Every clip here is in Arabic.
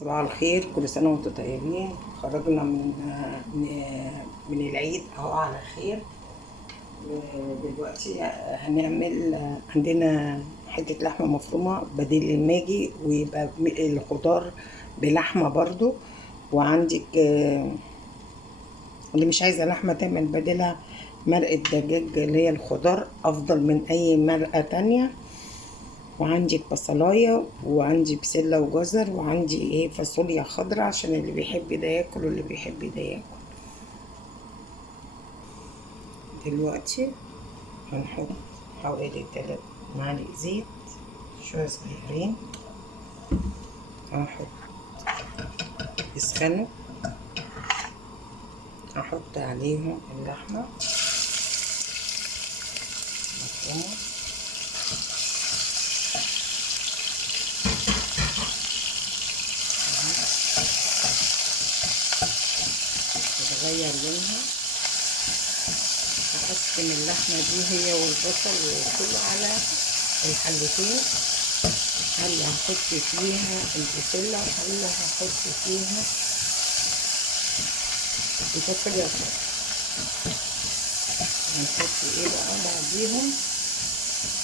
صباح الخير، كل سنة وانتم طيبين. خرجنا من العيد اهو على خير. ودلوقتي هنعمل عندنا حتة لحمة مفرومة بديل الماجي، ويبقى الخضار بلحمة برضو. وعندك اللي مش عايزة لحمة تعمل بديلها مرقة دجاج، اللي هي الخضار أفضل من أي مرقة تانية. وعندي بصلايه، وعندي بسله وجزر، وعندي فاصوليا خضراء عشان اللي بيحب ده ياكل واللي بيحب ده ياكل. دلوقتي هنحط حوالي 3 معالق زيت، شويه صغيرين. هحط يسخنوا، هحط عليهم اللحمه مفرومه، تتغير لونها. هقسم اللحمه دي هي والبصل وكله على الحلتين. هلا هحط فيها البسله، وهلا هحط فيها الفاصوليا الخضراء. هنحط بقى بعديهم.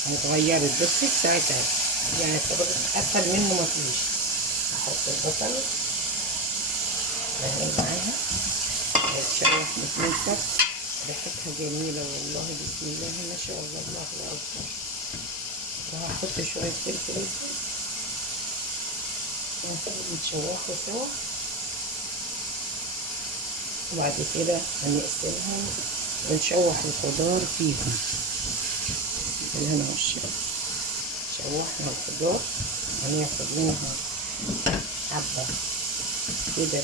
هيتغيرت بصي ساعتها، يعني اسهل منه مفيش. هحط البصل اهي معاها، هيتشوح متنفر. ريحتها جميلة والله، بسم الله ما شاء الله، الله أكبر. وهحط شوية فلفل أسود ونسيبهم يتشوحوا سوا. وبعد كده هنقسمهم ونشوح الخضار فيهم بالهنا والشفا. شوحنا الخضار، هناخد منها حبة كده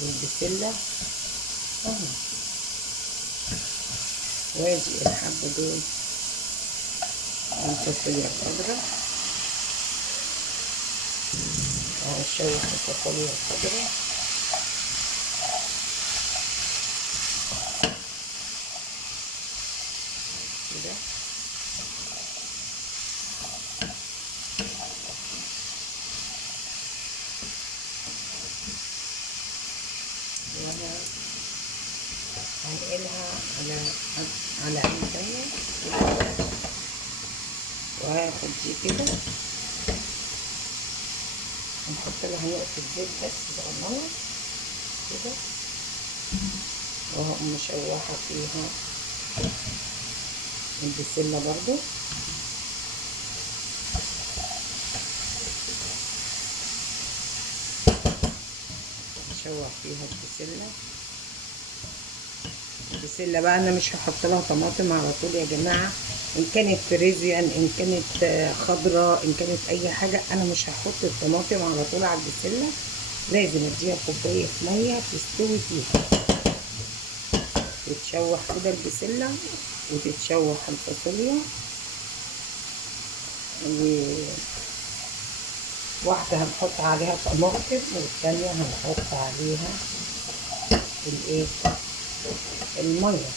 للبسلة اهو، وادي الحبة دول الفاصوليا الخضراء. وهنشوح الفاصوليا الخضراء كده. هنقلها على عين تانية، وهاخد دي كده ونحط لها نقطة زيت بس صغننة كده، وهقوم مشوحة فيها البسلة برضو. نشوح فيها البسلة بقى. انا مش هحط لها طماطم على طول يا جماعة، ان كانت فريزيان، ان كانت خضراء، ان كانت اي حاجة. انا مش هحط الطماطم على طول على البسلة، لازم اديها كوباية مية تستوي فيها، تتشوح كده البسلة وتتشوح الفاصوليا. وواحدة هنحط عليها طماطم، والتانية هنحط عليها المية. المية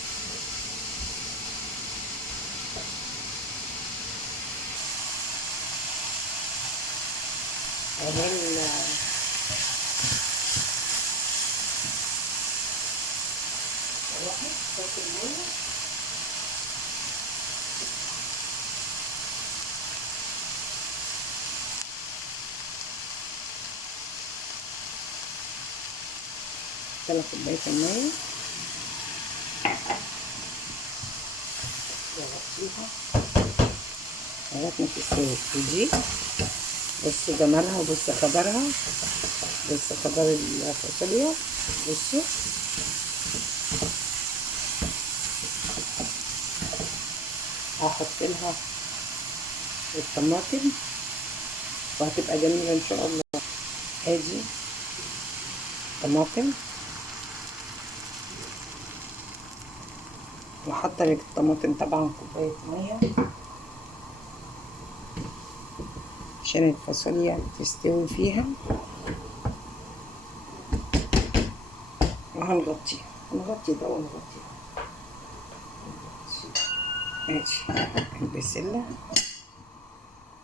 ثلاث كوبايات المية، واغطيها لغاية ما تستوي. ودي بص جمالها، وبص خضرها، بص خضر الفاصوليا، بصوا. هحط لها الطماطم وهتبقى جميلة ان شاء الله. ادي طماطم، وحاطه لك الطماطم طبعا كوبايه ميه عشان الفاصوليا تستوي فيها. وهنغطيها، هنغطي ده ونغطي ده. ماشي، البسله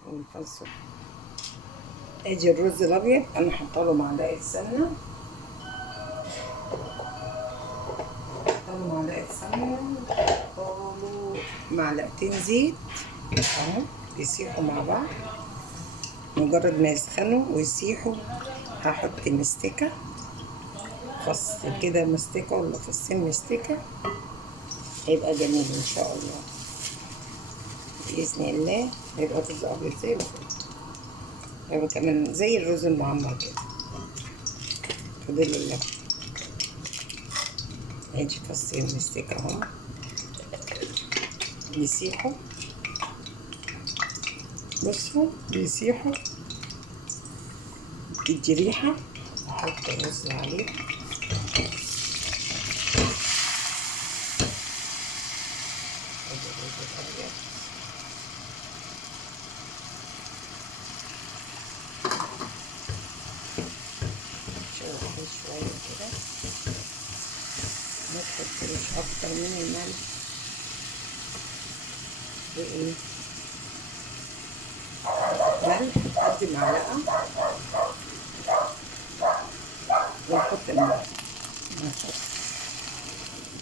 والفاصوليا ادي الرز الابيض انا حاطه له معلقه سمنه، معلقتين زيت اهو يسيحوا مع بعض. مجرد ما يسخنوا ويسيحوا هحط مستكه، فص كده مستكه ولا فصين مستكه، هيبقى جميل ان شاء الله باذن الله. هيبقى رز ابيض زي الفل، هيبقى كمان زي الرز المعمر كده بفضل الله. ادي فصين مستكه اهو يسيحوا، بصوا بيسيحوا، تدي ريحه. احط الرز عليه، الرز الابيض شويه شويه كده، ما تحطوش اكتر من الملح وايه، ملح قد معلقه، ونحط الملح، نحط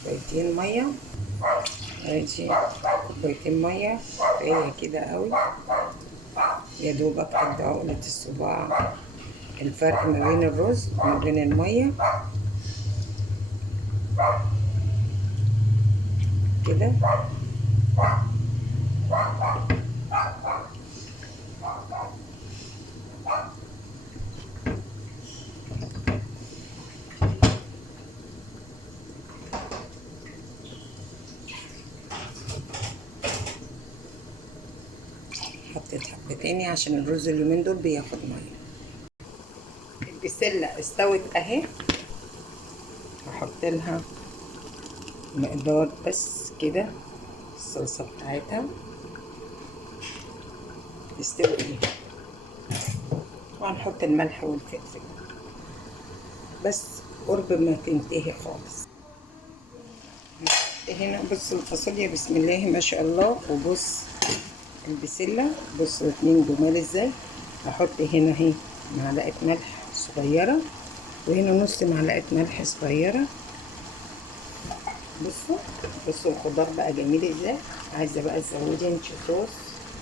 كوبايتين ميه، ادي كوبايتين ميه كفايه كده قوي، يا دوبك قد عقله الصباع الفرق ما بين الرز وما بين الميه كده. حطيت حبة تاني عشان الرز اليومين دول بياخد ميه. البسلة استوت اهي، هحط لها مقدار بس كده الصلصة بتاعتها تستوي ايه، وهنحط الملح والفلفل بس قرب ما تنتهي خالص. هنا بص الفاصوليا بسم الله ما شاء الله، وبص البسلة بصوا اتنين جمال ازاي. هحط هنا اهي معلقة ملح صغيرة، وهنا نص معلقة ملح صغيرة. بصوا الخضار بقى جميل ازاي. عايزة بقى تزودي انت صوص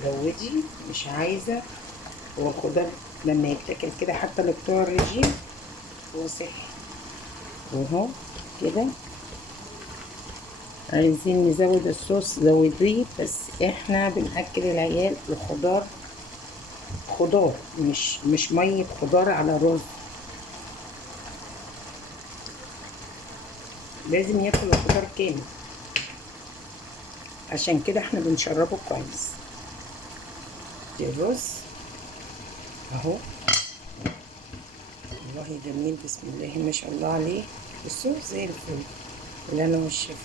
زودي، مش عايزة. هو الخضار لما يتاكل كده حتى لبتوع الرجيم هو صحي، وهو كده. عايزين نزود الصوص زوديه، بس احنا بنأكل العيال الخضار خضار، مش مية خضار على رز، لازم ياكل الخضار كامل، عشان كده احنا بنشربه كويس. الرز اهو والله جميل بسم الله ما شاء الله عليه، بصوا زي الفل. والهنا والشفا.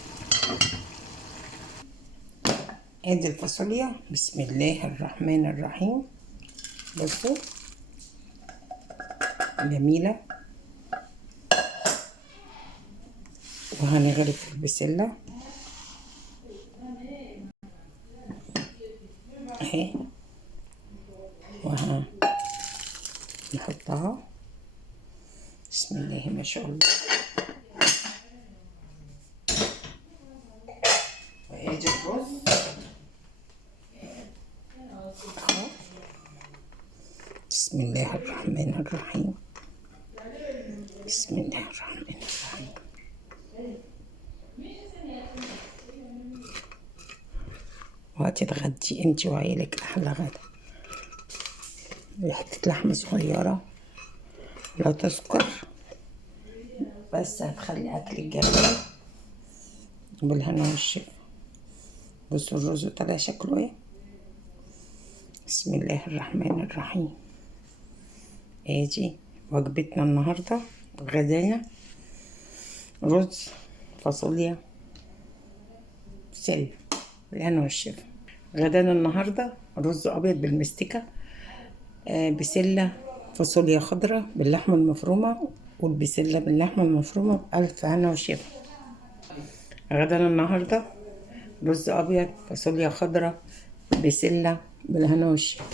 ادي الفاصوليا بسم الله الرحمن الرحيم، بصوا جميلة. وهنغرف البسلة اهي، وهنحطها بسم الله ما شاء الله. وادي الرز اهو بسم الله الرحمن الرحيم، بسم الله الرحمن الرحيم. وهتتغدي انت وعيلك احلى غدا. حتة لحمة صغيرة لا تذكر، بس هتخلي اكلك جميل بالهنا والشفا. بصوا الرز طلع شكله ايه، بسم الله الرحمن الرحيم. ادي وجبتنا النهارده، غدانا رز فاصوليا بسلة بالهنا والشفا. غدانا النهارده رز ابيض بالمستكه، بسله فاصوليا خضراء باللحمه المفرومه، والبسله باللحمه المفرومه بألف هنا وشفا. غدانا النهارده رز ابيض فاصوليا خضراء بسله بالهنا والشفا.